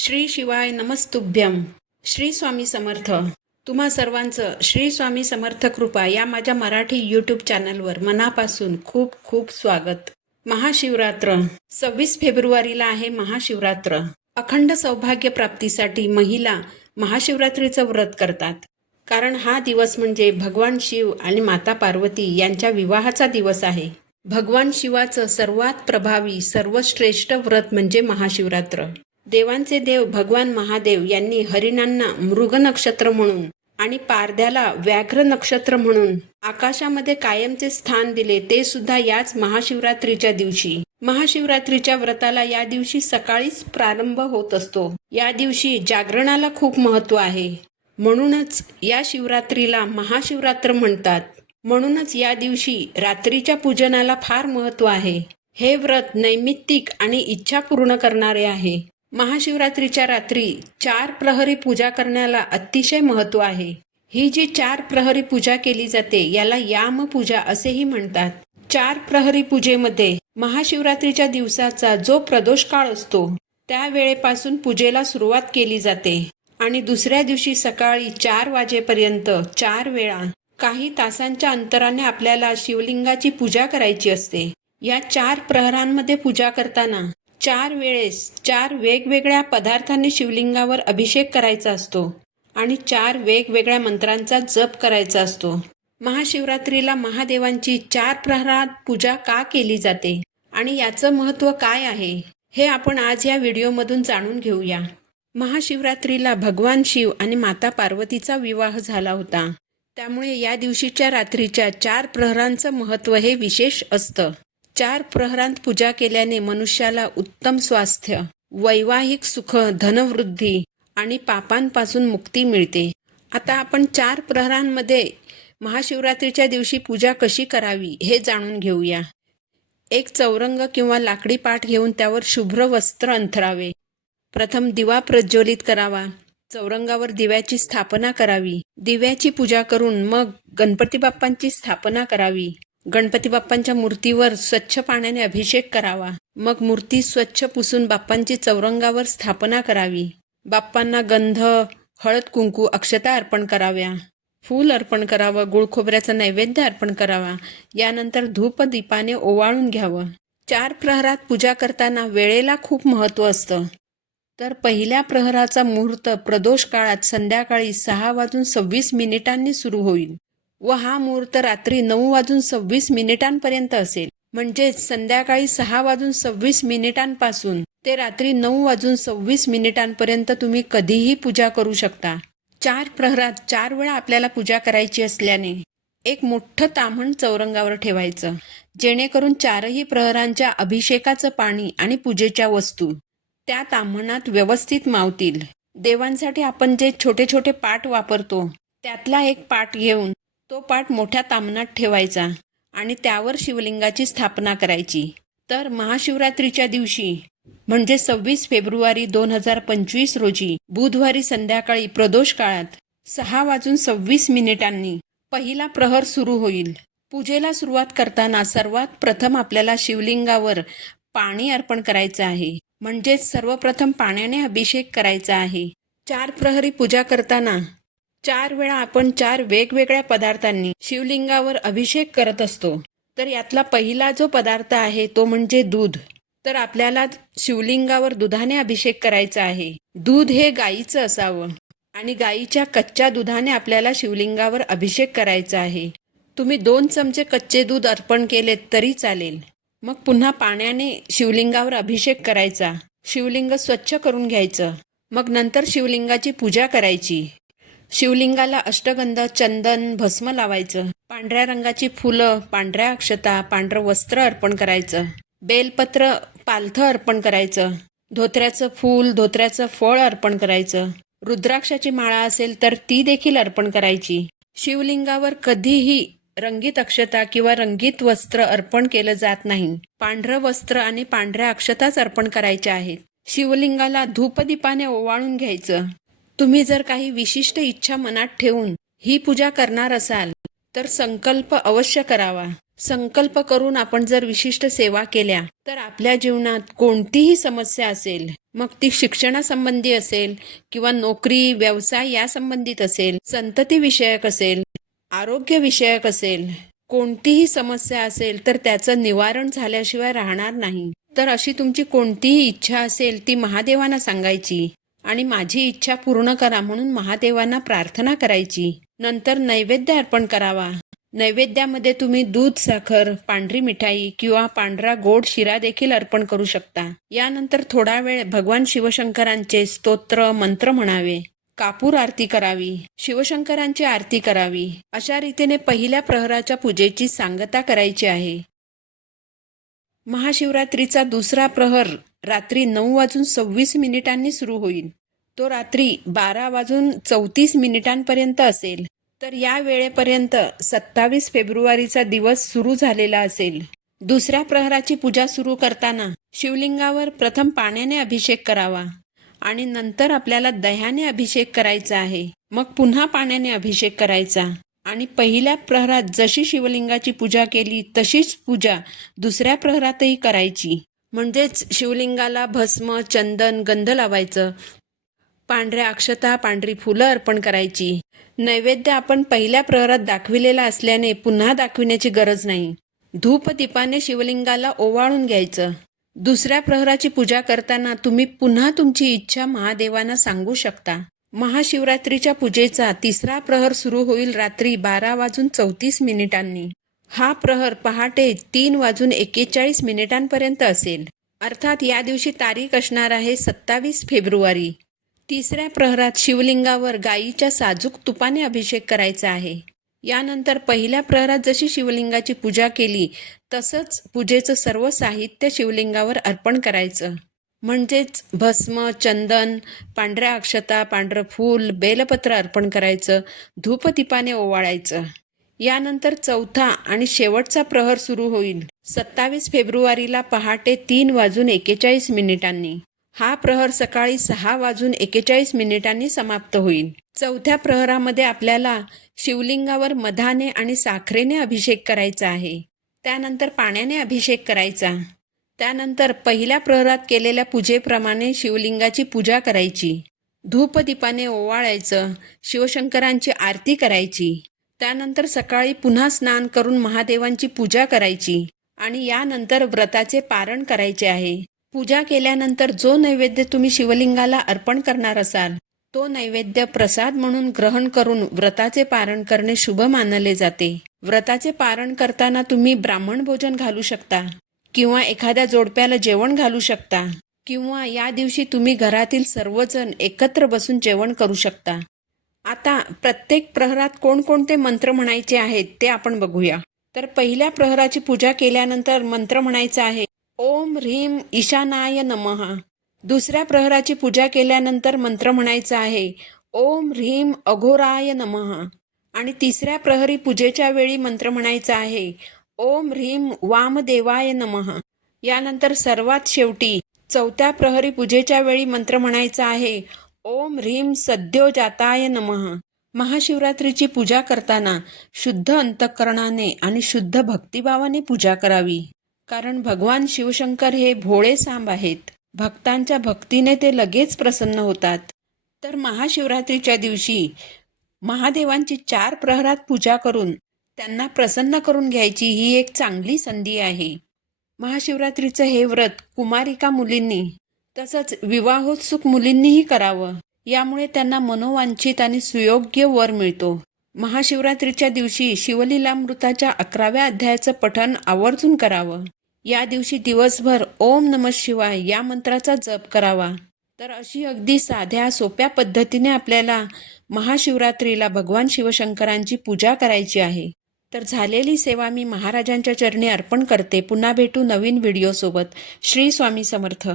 श्री शिवाय नमस्तुभ्यम. श्री स्वामी समर्थ. तुम्हा सर्वांचं श्री स्वामी समर्थ कृपा या माझ्या मराठी यूट्यूब चॅनलवर मनापासून खूप खूप स्वागत. महाशिवरात्र 26 फेब्रुवारीला आहे महाशिवरात्र. अखंड सौभाग्य प्राप्तीसाठी महिला महाशिवरात्रीचं व्रत करतात. कारण हा दिवस म्हणजे भगवान शिव आणि माता पार्वती यांच्या विवाहाचा दिवस आहे. भगवान शिवाचं सर्वात प्रभावी सर्वश्रेष्ठ व्रत म्हणजे महाशिवरात्र. देवांचे देव भगवान महादेव यांनी हरिणांना मृग नक्षत्र म्हणून आणि पारध्याला व्याघ्र नक्षत्र म्हणून आकाशामध्ये कायमचे स्थान दिले, ते सुद्धा याच महाशिवरात्रीच्या दिवशी. महाशिवरात्रीच्या व्रताला या दिवशी सकाळीच प्रारंभ होत असतो. या दिवशी जागरणाला खूप महत्त्व आहे. म्हणूनच या शिवरात्रीला महाशिवरात्र म्हणतात. म्हणूनच या दिवशी रात्रीच्या पूजनाला फार महत्त्व आहे. हे व्रत नैमित्तिक आणि इच्छा पूर्ण करणारे आहे. महाशिवरात्रीच्या रात्री 4 प्रहरी पूजा करण्याला अतिशय महत्त्व आहे. ही जी 4 प्रहरी पूजा केली जाते याला याम पूजा असेही म्हणतात. 4 प्रहरी पूजेमध्ये महाशिवरात्रीच्या दिवसाचा जो प्रदोष काळ असतो त्या वेळेपासून पूजेला सुरुवात केली जाते आणि दुसऱ्या दिवशी सकाळी 4 वाजेपर्यंत 4 वेळा काही तासांच्या अंतराने आपल्याला शिवलिंगाची पूजा करायची असते. या 4 प्रहरांमध्ये पूजा करताना 4 वेळेस 4 वेगवेगळ्या पदार्थांनी शिवलिंगावर अभिषेक करायचा असतो आणि 4 वेगवेगळ्या मंत्रांचा जप करायचा असतो. महाशिवरात्रीला महादेवांची 4 प्रहरात पूजा का केली जाते आणि याचं महत्त्व काय आहे हे आपण आज या व्हिडिओमधून जाणून घेऊया. महाशिवरात्रीला भगवान शिव आणि माता पार्वतीचा विवाह झाला होता. त्यामुळे या दिवशीच्या रात्रीच्या 4 प्रहरांचं महत्त्व हे विशेष असतं. 4 प्रहरांत पूजा केल्याने मनुष्याला उत्तम स्वास्थ्य, वैवाहिक सुख, धनवृद्धी आणि पापांपासून मुक्ती मिळते. आता आपण 4 प्रहरांमध्ये महाशिवरात्रीच्या दिवशी पूजा कशी करावी हे जाणून घेऊया. एक चौरंग किंवा लाकडी पाट घेऊन त्यावर शुभ्र वस्त्र अंथरावे. प्रथम दिवा प्रज्वलित करावा. चौरंगावर दिव्याची स्थापना करावी. दिव्याची पूजा करून मग गणपती बाप्पांची स्थापना करावी. गणपती बाप्पांच्या मूर्तीवर स्वच्छ पाण्याने अभिषेक करावा. मग मूर्ती स्वच्छ पुसून बाप्पांची चौरंगावर स्थापना करावी. बाप्पांना गंध, हळद, कुंकू, अक्षता अर्पण कराव्या. फूल अर्पण करावं. गुळ खोबऱ्याचा नैवेद्य अर्पण करावा. यानंतर धूप दीपाने ओवाळून घ्यावं. 4 प्रहरात पूजा करताना वेळेला खूप महत्त्व असतं. तर पहिल्या प्रहराचा मुहूर्त प्रदोष काळात संध्याकाळी 6:26 सुरू होईल व हा मुहूर्त रात्री 9:26 असेल. म्हणजेच संध्याकाळी 6:26 ते रात्री 9:26 तुम्ही कधीही पूजा करू शकता. 4 प्रहरात 4 वेळा आपल्याला पूजा करायची असल्याने एक मोठं ताम्हण चौरंगावर ठेवायचं, जेणेकरून 4ही प्रहरांच्या अभिषेकाचं पाणी आणि पूजेच्या वस्तू त्या ताम्हणात व्यवस्थित मावतील. देवांसाठी आपण जे छोटे छोटे पाट वापरतो त्यातला एक पाट घेऊन तो पाट मोठ्या ताम्हणात ठेवायचा आणि त्यावर शिवलिंगाची स्थापना करायची. तर महाशिवरात्रीच्या दिवशी म्हणजे 26 फेब्रुवारी 2025 रोजी बुधवारी संध्याकाळी प्रदोष काळात 6:26 पहिला प्रहर सुरू होईल. पूजेला सुरुवात करताना सर्वात प्रथम आपल्याला शिवलिंगावर पाणी अर्पण करायचं आहे. म्हणजेच सर्वप्रथम पाण्याने अभिषेक करायचा आहे. 4 प्रहरी पूजा करताना 4 वेळा आपण 4 वेगवेगळ्या पदार्थांनी शिवलिंगावर अभिषेक करत असतो. तर यातला पहिला जो पदार्थ आहे तो म्हणजे दूध. तर आपल्याला शिवलिंगावर दुधाने अभिषेक करायचा आहे. दूध हे गाईचं असावं आणि गाईच्या कच्च्या दुधाने आपल्याला शिवलिंगावर अभिषेक करायचा आहे. तुम्ही 2 चमचे कच्चे दूध अर्पण केलेत तरी चालेल. मग पुन्हा पाण्याने शिवलिंगावर अभिषेक करायचा. शिवलिंग स्वच्छ करून घ्यायचं. मग नंतर शिवलिंगाची पूजा करायची. शिवलिंगाला अष्टगंध, चंदन, भस्म लावायचं. पांढऱ्या रंगाची फुलं, पांढऱ्या अक्षता, पांढरं वस्त्र अर्पण करायचं. बेलपत्र, पालथं अर्पण करायचं. धोत्र्याचं फूल, धोत्र्याचं फळ अर्पण करायचं. रुद्राक्षाची माळा असेल तर ती देखील अर्पण करायची. शिवलिंगावर कधीही रंगीत अक्षता किंवा रंगीत वस्त्र अर्पण केलं जात नाही. पांढरं वस्त्र आणि पांढऱ्या अक्षताच अर्पण करायच्या आहेत. शिवलिंगाला धूपदीपाने ओवाळून घ्यायचं. तुम्ही जर काही विशिष्ट इच्छा मनात ठेवून ही पूजा करणार असाल तर संकल्प अवश्य करावा. संकल्प करून आपण जर विशिष्ट सेवा केल्या तर आपल्या जीवनात कोणतीही समस्या असेल, मग ती शिक्षणासंबंधी असेल किंवा नोकरी व्यवसाय या संबंधित असेल, संतती विषयक असेल, आरोग्य विषयक असेल, कोणतीही समस्या असेल तर त्याचं निवारण झाल्याशिवाय राहणार नाही. तर अशी तुमची कोणतीही इच्छा असेल ती महादेवांना सांगायची आणि माझी इच्छा पूर्ण करा म्हणून महादेवांना प्रार्थना करायची. नंतर नैवेद्य अर्पण करावा. नैवेद्यामध्ये तुम्ही दूध, साखर, पांढरी मिठाई किंवा पांढरा गोड शिरा देखील अर्पण करू शकता. यानंतर थोडा वेळ भगवान शिवशंकरांचे स्तोत्र मंत्र म्हणावे, कापूर आरती करावी, शिवशंकरांची आरती करावी. अशा रीतीने पहिल्या प्रहराच्या पूजेची सांगता करायची आहे. महाशिवरात्रीचा दुसरा प्रहर रात्री 9:26 सुरू होईल. तो रात्री 12:34 असेल. तर या वेळेपर्यंत 27 फेब्रुवारीचा दिवस सुरू झालेला असेल. दुसऱ्या प्रहराची पूजा सुरू करताना शिवलिंगावर प्रथम पाण्याने अभिषेक करावा आणि नंतर आपल्याला दह्याने अभिषेक करायचा आहे. मग पुन्हा पाण्याने अभिषेक करायचा आणि पहिल्या प्रहरात जशी शिवलिंगाची पूजा केली तशीच पूजा दुसऱ्या प्रहरातही करायची. म्हणजेच शिवलिंगाला भस्म, चंदन, गंध लावायचं, पांढऱ्या अक्षता, पांढरी फुलं अर्पण करायची. नैवेद्य आपण पहिल्या प्रहरात दाखविलेला असल्याने पुन्हा दाखविण्याची गरज नाही. धूपदीपाने शिवलिंगाला ओवाळून घ्यायचं. दुसऱ्या प्रहराची पूजा करताना तुम्ही पुन्हा तुमची इच्छा महादेवांना सांगू शकता. महाशिवरात्रीच्या पूजेचा तिसरा प्रहर सुरू होईल रात्री 12:34. हा प्रहर पहाटे 3:41 असेल. अर्थात या दिवशी तारीख असणार आहे 27 फेब्रुवारी. तिसऱ्या प्रहरात शिवलिंगावर गायीच्या साजूक तुपाने अभिषेक करायचा आहे. यानंतर पहिल्या प्रहरात जशी शिवलिंगाची पूजा केली तसंच पूजेचं सर्व साहित्य शिवलिंगावर अर्पण करायचं. म्हणजेच भस्म, चंदन, पांढऱ्या अक्षता, पांढरं फूल, बेलपत्र अर्पण करायचं, धूपदीपाने ओवाळायचं. यानंतर चौथा आणि शेवटचा प्रहर सुरू होईल 27 फेब्रुवारीला पहाटे 3:41. हा प्रहर सकाळी 6:41 समाप्त होईल. चौथ्या प्रहरामध्ये आपल्याला शिवलिंगावर मधाने आणि साखरेने अभिषेक करायचा आहे. त्यानंतर पाण्याने अभिषेक करायचा. त्यानंतर पहिल्या प्रहरात केलेल्या पूजेप्रमाणे शिवलिंगाची पूजा करायची. धूपदीपाने ओवाळायचं, शिवशंकरांची आरती करायची. त्यानंतर सकाळी पुन्हा स्नान करून महादेवांची पूजा करायची आणि यानंतर व्रताचे पारण करायचे आहे. पूजा केल्यानंतर जो नैवेद्य तुम्ही शिवलिंगाला अर्पण करणार असाल तो नैवेद्य प्रसाद म्हणून ग्रहण करून व्रताचे पारण करणे शुभ मानले जाते. व्रताचे पारण करताना तुम्ही ब्राह्मण भोजन घालू शकता किंवा एखाद्या जोडप्याला जेवण घालू शकता किंवा या दिवशी तुम्ही घरातील सर्वजण एकत्र बसून जेवण करू शकता. आता प्रत्येक प्रहरात कोणकोणते मंत्र म्हणायचे आहेत ते आपण बघूया. तर पहिल्या प्रहराची पूजा केल्यानंतर मंत्र म्हणायचा आहे ओम ह्रीम ईशानाय नमः. दुसऱ्या प्रहराची पूजा केल्यानंतर मंत्र म्हणायचा आहे ओम ह्रीम अघोराय नमः. आणि तिसऱ्या प्रहरी पूजेच्या वेळी मंत्र म्हणायचा आहे ओम ह्रीम वामदेवाय नमः. यानंतर सर्वात शेवटी चौथ्या प्रहरी पूजेच्या वेळी मंत्र म्हणायचा आहे ओम ह्रीम सद्योजाताय नमः. महाशिवरात्रीची पूजा करताना शुद्ध अंतःकरणाने आणि शुद्ध भक्तिभावाने पूजा करावी. कारण भगवान शिवशंकर हे भोळे सांब आहेत. भक्तांच्या भक्तीने ते लगेच प्रसन्न होतात. तर महाशिवरात्रीच्या दिवशी महादेवांची 4 प्रहरात पूजा करून त्यांना प्रसन्न करून घ्यायची ही एक चांगली संधी आहे. महाशिवरात्रीचं हे व्रत कुमारिका मुलींनी तसंच विवाहोत्सुक मुलींनीही करावं. यामुळे त्यांना मनोवांछित आणि सुयोग्य वर मिळतो. महाशिवरात्रीच्या दिवशी शिवलीलामृताच्या 11व्या अध्यायाचं पठण आवर्जून करावं. या दिवशी दिवसभर ओम नमः शिवाय या मंत्राचा जप करावा. तर अशी अगदी साध्या सोप्या पद्धतीने आपल्याला महाशिवरात्रीला भगवान शिवशंकरांची पूजा करायची आहे. तर झालेली सेवा मी महाराजांच्या चरणी अर्पण करते. पुन्हा भेटू नवीन व्हिडिओसोबत. श्री स्वामी समर्थ.